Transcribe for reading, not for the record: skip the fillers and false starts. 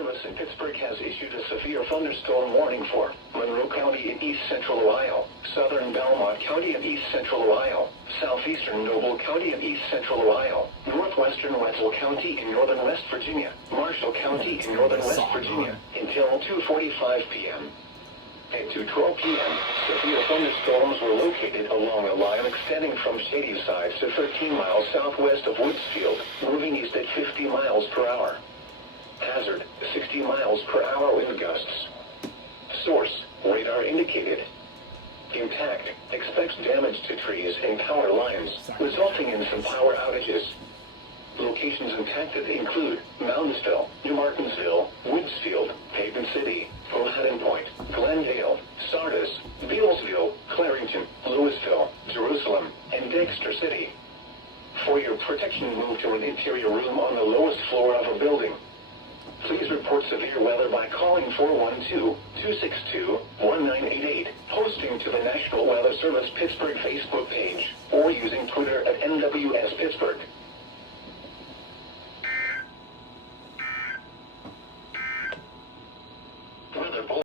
Service in Pittsburgh has issued a severe thunderstorm warning for Monroe County in east central Ohio, southern Belmont County in east central Ohio, southeastern Noble County in east central Ohio, northwestern Wetzel County in northern West Virginia, Marshall County in northern West Virginia, until 2:45 p.m. At 2:12 p.m., severe thunderstorms were located along a line extending from Shadyside to 13 miles southwest of Woodsfield, moving east at 50 miles per hour. Hazard, 60 miles per hour wind gusts. Source, radar indicated. Impact, expects damage to trees and power lines, resulting in some power outages. Locations impacted include Moundsville, New Martinsville, Woodsfield, Haven City, Powhatan Point, Glendale, Sardis, Bealsville, Clarington, Louisville, Jerusalem, and Dexter City. For your protection, move to an interior room on the lowest floor of a building. Please report severe weather by calling 412-262-1988, posting to the National Weather Service Pittsburgh Facebook page, or using Twitter at NWS Pittsburgh.